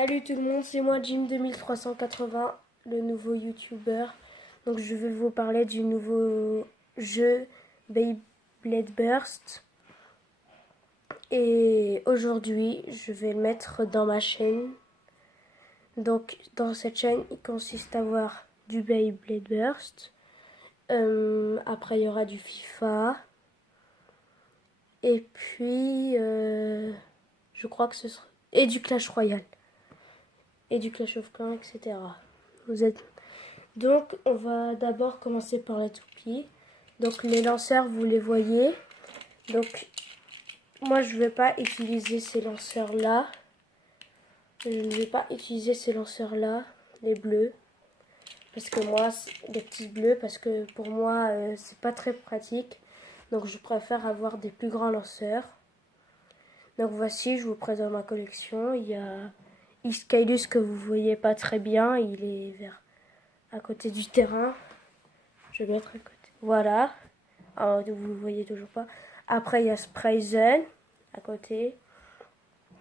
Salut tout le monde, c'est moi Jim2380, le nouveau YouTuber. Donc je vais vous parler du nouveau jeu Beyblade Burst. Et aujourd'hui, je vais le mettre dans ma chaîne. Donc dans cette chaîne, il consiste à avoir du Beyblade Burst. Après, il y aura du FIFA. Et puis, je crois que ce sera... Et du Clash Royale. Et du Clash of Clans, etc. Vous êtes... Donc, on va d'abord commencer par la toupie. Donc, les lanceurs, vous les voyez. Donc, moi, je ne vais pas utiliser ces lanceurs-là. Je ne vais pas utiliser ces lanceurs-là, les bleus. Parce que moi, les petits bleus, parce que pour moi, c'est pas très pratique. Donc, je préfère avoir des plus grands lanceurs. Donc, voici, je vous présente ma collection. Il y a Iskylus que vous voyez pas très bien. Il est vers à côté du terrain. Je vais mettre à côté. Voilà. Alors, vous ne voyez toujours pas. Après, il y a Sprayzen à côté.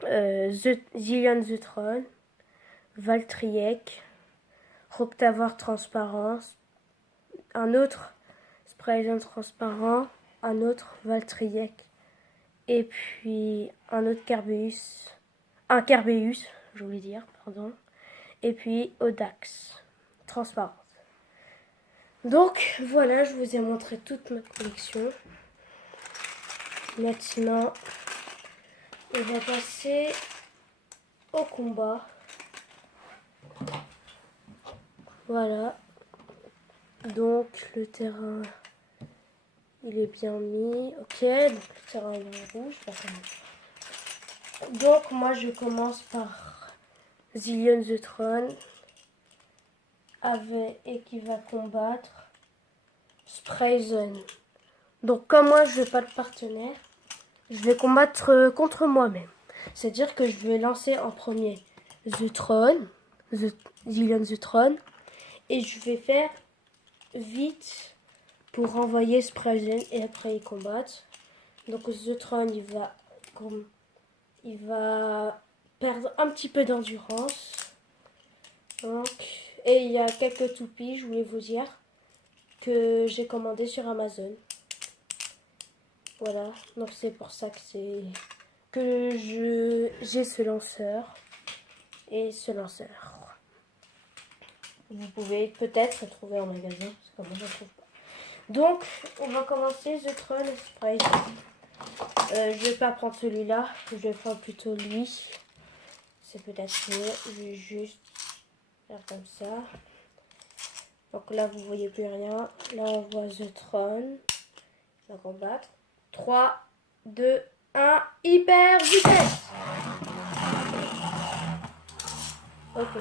Zillion the Tron. Valtriek. Roctavor Transparence. Un autre Sprayzen transparent. Un autre Valtriek. Et puis un autre Kerbeus. Un Kerbeus, je voulais dire, pardon. Et puis Odax. Transparente. Donc voilà, je vous ai montré toute ma collection. Maintenant, on va passer au combat. Voilà. Donc le terrain, il est bien mis. Ok, donc le terrain il est rouge. Donc moi je commence par Zillion the Tron. Et qui va combattre Sprayzen. Donc comme moi je vais pas de partenaire, je vais combattre contre moi-même. C'est-à-dire que je vais lancer en premier The Tron, Zillion the Tron, et je vais faire vite pour renvoyer Sprayzen et après ils combattent. Donc The Tron il va perdre un petit peu d'endurance. Et il y a quelques toupies, je voulais vous dire, que j'ai commandé sur Amazon. Voilà, donc c'est pour ça que j'ai ce lanceur et ce lanceur. Vous pouvez peut-être le trouver en magasin, parce que moi je ne trouve pas. Donc, on va commencer The Tron Spray. Je vais pas prendre celui-là, je vais prendre plutôt lui. C'est peut-être mieux, je vais juste faire comme ça. Donc là, vous voyez plus rien. Là, on voit The Tron. On va combattre. 3, 2, 1, hyper vitesse. Ok.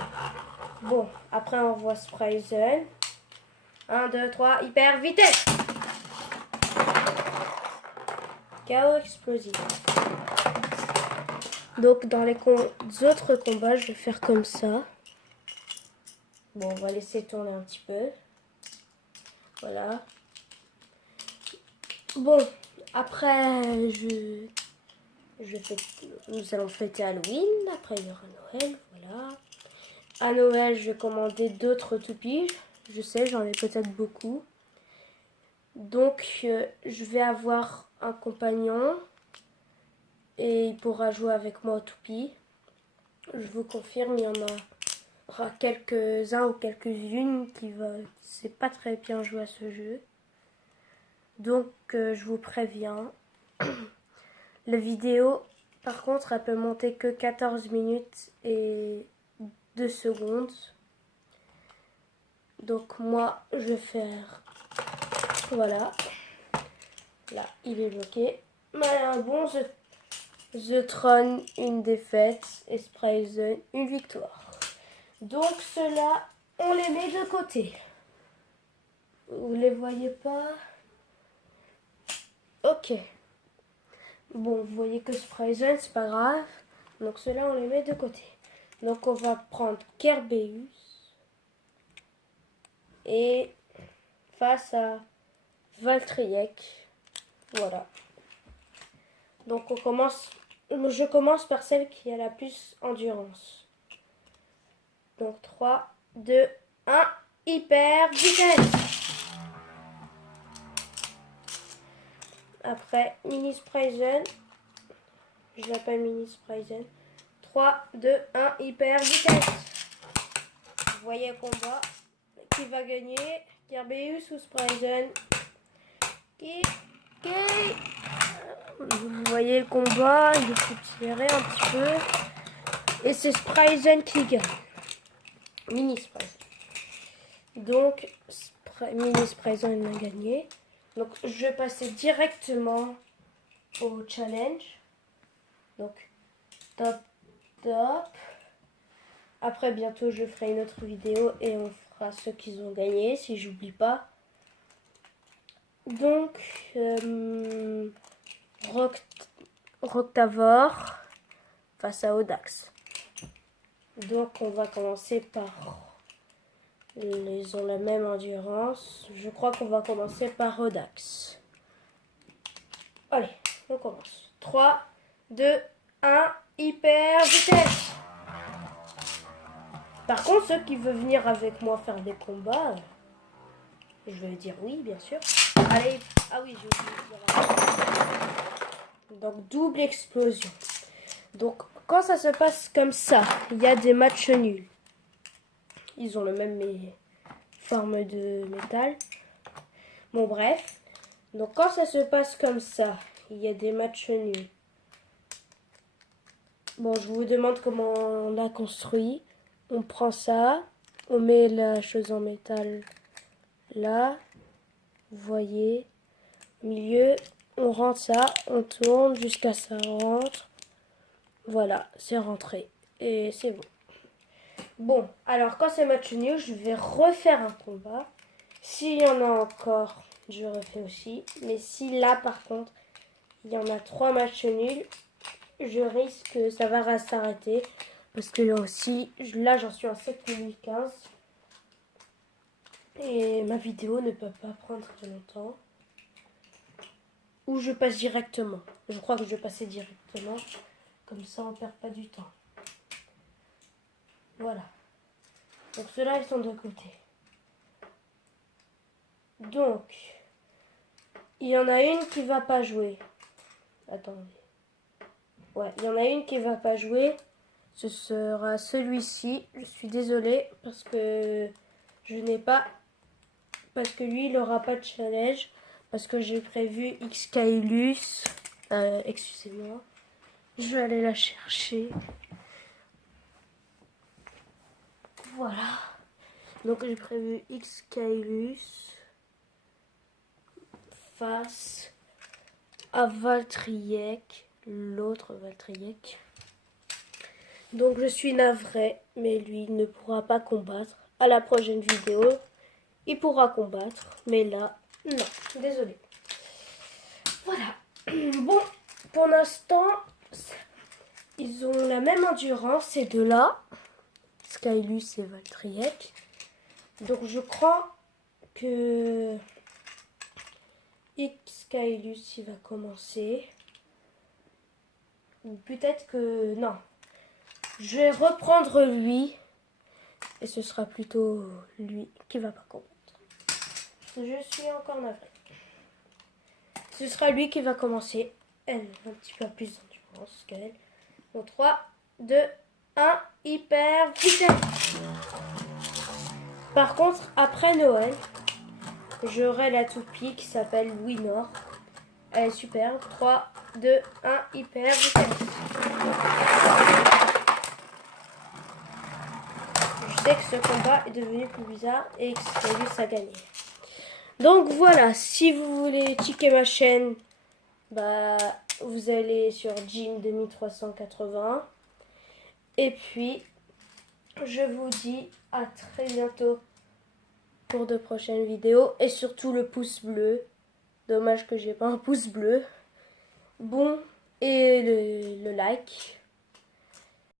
Bon, après on voit Sprayzen. 1, 2, 3, hyper vitesse. Chaos explosif. Donc dans les autres combats, je vais faire comme ça. Bon, on va laisser tourner un petit peu. Voilà. Bon, après, nous allons fêter Halloween. Après, il y aura Noël. Voilà. À Noël, je vais commander d'autres toupies. Je sais, j'en ai peut-être beaucoup. Donc, je vais avoir un compagnon. Et il pourra jouer avec moi aux toupies. Je vous confirme, il y en aura quelques-uns ou quelques-unes qui ne sait pas très bien jouer à ce jeu. Donc, je vous préviens. La vidéo, par contre, elle peut monter que 14 minutes et 2 secondes. Donc, moi, je vais faire... Voilà. Là, il est bloqué. Mais bon, The Tron, une défaite. Et Sprayzen, une victoire. Donc, ceux-là, on les met de côté. Vous les voyez pas? Ok. Bon, vous voyez que Sprayzen, c'est pas grave. Donc ceux-là, on les met de côté. Donc on va prendre Kerbeus. Et face à Valtriek. Voilà. Donc je commence par celle qui a la plus endurance. Donc 3, 2, 1, hyper vitesse. Après, mini Spryzen. Je l'appelle mini Spryzen. 3, 2, 1, hyper vitesse. Vous voyez le combat. Qui va gagner? Kerbeus ou Spryzen? Vous voyez le combat, il faut tirer un petit peu. Et c'est Spryzen qui gagne. Mini Spryzen. Donc, Mini Spryzen a gagné. Donc, je vais passer directement au challenge. Donc, top, top. Après, bientôt, je ferai une autre vidéo et on fera ceux qui ont gagné, si j'oublie pas. Donc, Roctavor face à Audax. Donc, on va commencer par... Ils ont la même endurance. Je crois qu'on va commencer par Audax. Allez, on commence. 3, 2, 1, hyper vitesse. Par contre, ceux qui veulent venir avec moi faire des combats, je vais dire oui, bien sûr. Allez, ah oui, j'ai oublié de dire. Donc, double explosion. Donc, quand ça se passe comme ça, il y a des matchs nuls. Ils ont le même forme de métal. Bon, bref. Donc, quand ça se passe comme ça, il y a des matchs nuls. Bon, je vous demande comment on l'a construit. On prend ça, on met la chose en métal là. Vous voyez, au milieu, on rentre ça, on tourne jusqu'à ça rentre. Voilà, c'est rentré. Et c'est bon. Bon, alors quand c'est match nul, je vais refaire un combat. S'il y en a encore, je refais aussi. Mais si là, par contre, il y en a 3 matchs nuls, je risque que ça va s'arrêter. Parce que là aussi, là j'en suis à 7015. Et ma vidéo ne peut pas prendre très longtemps. Ou je passe directement. Je crois que je vais passer directement. Comme ça, on ne perd pas du temps. Voilà. Donc ceux-là, ils sont de côté. Donc, il y en a une qui va pas jouer. Attendez. Ouais, il y en a une qui va pas jouer. Ce sera celui-ci. Je suis désolée parce que je n'ai pas... Parce que lui, il n'aura pas de challenge. Parce que j'ai prévu Xkailus. Excusez-moi. Je vais aller la chercher. Voilà. Donc j'ai prévu Xkailus face à Valtriek, l'autre Valtriek. Donc je suis navrée, mais lui ne pourra pas combattre. À la prochaine vidéo, il pourra combattre, mais là, non, désolé. Voilà. Bon, pour l'instant, ils ont la même endurance, ces deux-là. Xkailus et Valtriek. Donc je crois que Xkailus il va commencer. Ou peut-être que... Non. Je vais reprendre lui. Et ce sera plutôt lui qui va pas combattre. Je suis encore navrée. Ce sera lui qui va commencer. Elle a un petit peu plus d'endurance qu'elle. Donc 3, 2, 1, hyper vitesse. Par contre, après Noël, j'aurai la toupie qui s'appelle Winor. Elle est super. 3, 2, 1, hyper vitesse. Je sais que ce combat est devenu plus bizarre et Xkailus a gagné. Donc voilà, si vous voulez checker ma chaîne, bah vous allez sur Jim 2380. Et puis, je vous dis à très bientôt pour de prochaines vidéos. Et surtout le pouce bleu. Dommage que j'ai pas un pouce bleu. Bon, et le like.